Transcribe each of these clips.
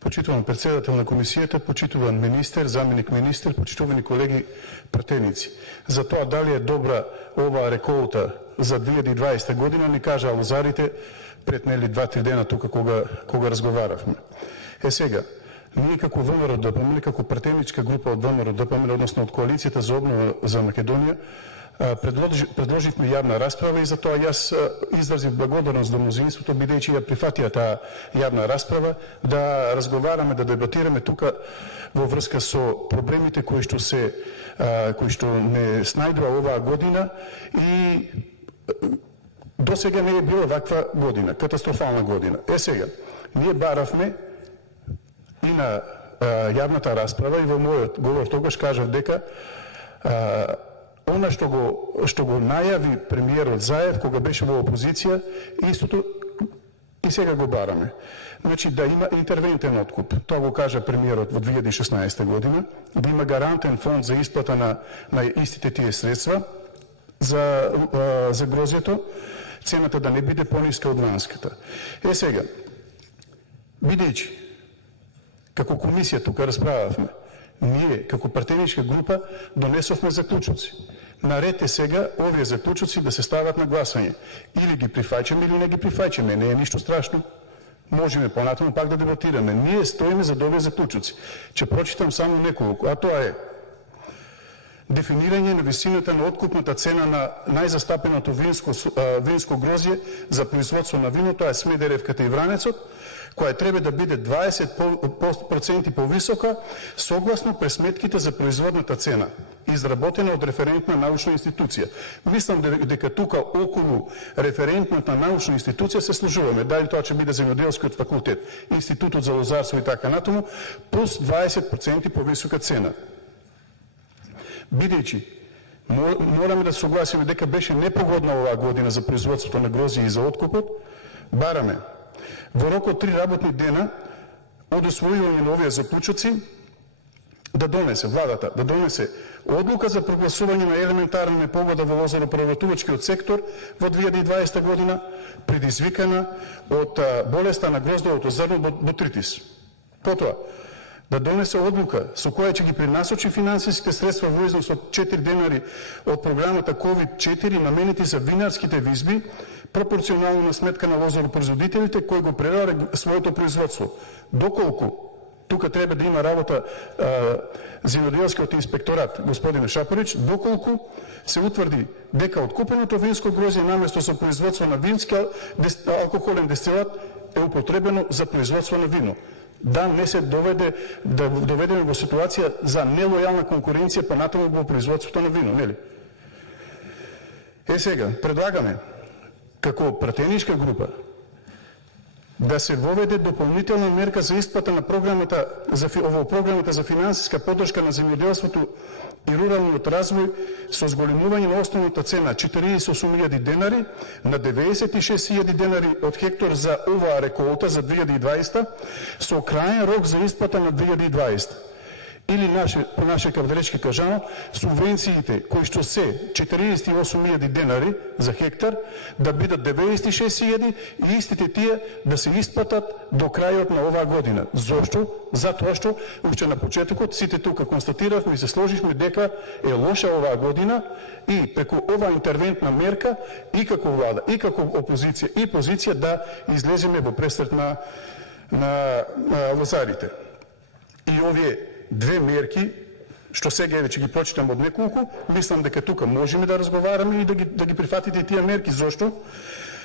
Почитуван председател на комисијата, почитуван министер, заменик министер, почитувани колеги пратеници. За тоа дали е добра оваа реколта за 2020 година, ни кажа лозарите пред 2-3 дена тука кога разговаравме. Сега, ние како ВМРО ДПМН, како пратеничка група од ВМРО ДПМН, односно од Коалицијата за обнова за Македонија, предложивме јавна расправа и затоа јас изразив благодарност до мнозинството, бидејќи ја прифатија таа јавна расправа, да разговараме, да дебатираме тука во врска со проблемите кои што не снајдува оваа година и до сега не е била ваква година, катастрофална година. Сега, ние баравме и на јавната расправа и во мојот говор тогаш кажав дека она што го најави премиерот Заев кога беше во опозиција, истото и сега го бараме. Значи да има интервентен откуп. Тоа го кажа премиерот во 2016 година, да има гарантен фонд за исплата на истите тие средства за грозјето, цената да не биде пониска од ланската. Сега, бидејќи како комисија тука расправавме, ние како пратеничка група донесовме заклучоци. Наред е сега овие заклучоци да се стават на гласање. Или ги прифаќаме или не ги прифаќаме. Не е ништо страшно. Можеме понатаму пак да дебатираме. Ние стоиме за овие заклучоци. Ќе прочитам само неколку, а тоа е дефинирање на висината на откупната цена на најзастапеното винско грозје за производство на вино, тоа е Смедеревката и Вранецот, која треба да биде 20% повисока согласно пресметките за производната цена, изработена од референтна научна институција. Мислам дека тука околу референтната научна институција се служуваме, дали тоа ќе биде земјоделскиот факултет, Институтот за лозарство и така натаму, плюс 20% повисока цена. Бидејќи мораме да согласиме дека беше непогодна оваа година за производството на грозје и за откупот, бараме во рок од 3 работни дена од усвојување на овие заклучоци владата да донесе одлука за прогласување на елементарна непогода во лозаро-преработувачкиот сектор во 2020 година, предизвикана од болеста на гроздовото зрно ботритис. Потоа, да донесе одлука со која ќе ги пренасочи финансиските средства во износ од 4 денари од програмата COVID-4 наменети за винарските визби, пропорционално на сметка на лозаропроизводителите кои го прерара своето производство. Доколку тука треба да има работа земјоделскиот инспекторат, господине Шапорич, доколку се утврди дека откупеното винско грозје наместо за производство на вински алкохолен дестилат е употребено за производство на вино. Да не се доведеме во ситуација за нелојална конкуренција понатаму во производството на вино, нели? Сега, предлагаме како пратеничка група да се воведе дополнителна мерка за исплата на програмата за финансиска поддршка на земјоделството и руралниот развој со зголемување на основната цена 48.000 денари на 96.000 денари од хектор за оваа реколта за 2020 со крајен рок за исплата на 2020. Или по наше кавдаречки кажано, субвенциите кои што се 48.000 денари за хектар да бидат 96.000 и истите тие да се исплатат до крајот на оваа година. Зошто? Затоа што уште на почетокот сите тука констатиравме и се сложивме дека е лоша оваа година и преку оваа интервентна мерка и како влада, и како опозиција и позиција да излеземе во пресрет на лозарите. И овие две мерки, што сега веќе ги прочитам од неколку, мислам дека тука можеме да разговараме и да ги прифатите тие мерки. Зошто?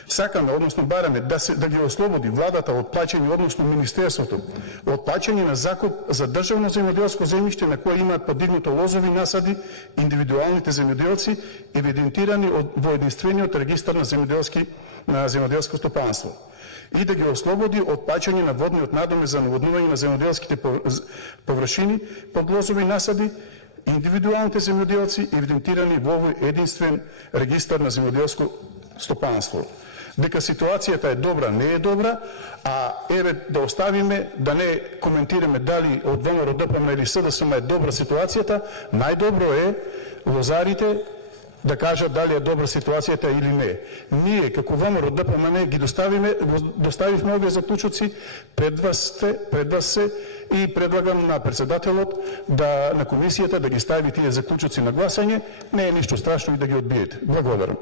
Сакаме, односно бараме да ги ослободи владата од плаќање, односно министерството, од плаќање на закуп за државно земјоделско земјиште на кое имаат подигнато лозови насади индивидуалните земјоделци евидентирани во единствениот регистар на земјоделско стопанство. И да ги ослободи од плаќање на водниот надоме за наводнување на земјоделските површини под лозови насади, индивидуалните земјоделци евидентирани во овој единствен регистар на земјоделско стопанство. Дека ситуацијата е добра, не е добра, а да оставиме, да не коментираме дали од ВМРО ДПМН или СДСМ е добра ситуацијата, најдобро е лозарите да кажат дали е добра ситуацијата или не. Ние, како ВМРО ДПМН, ги доставивме овие заклучоци, пред вас се и предлагам на председателот на комисијата да ги стави тие заклучоци на гласање. Не е ништо страшно и да ги одбиете. Благодарам.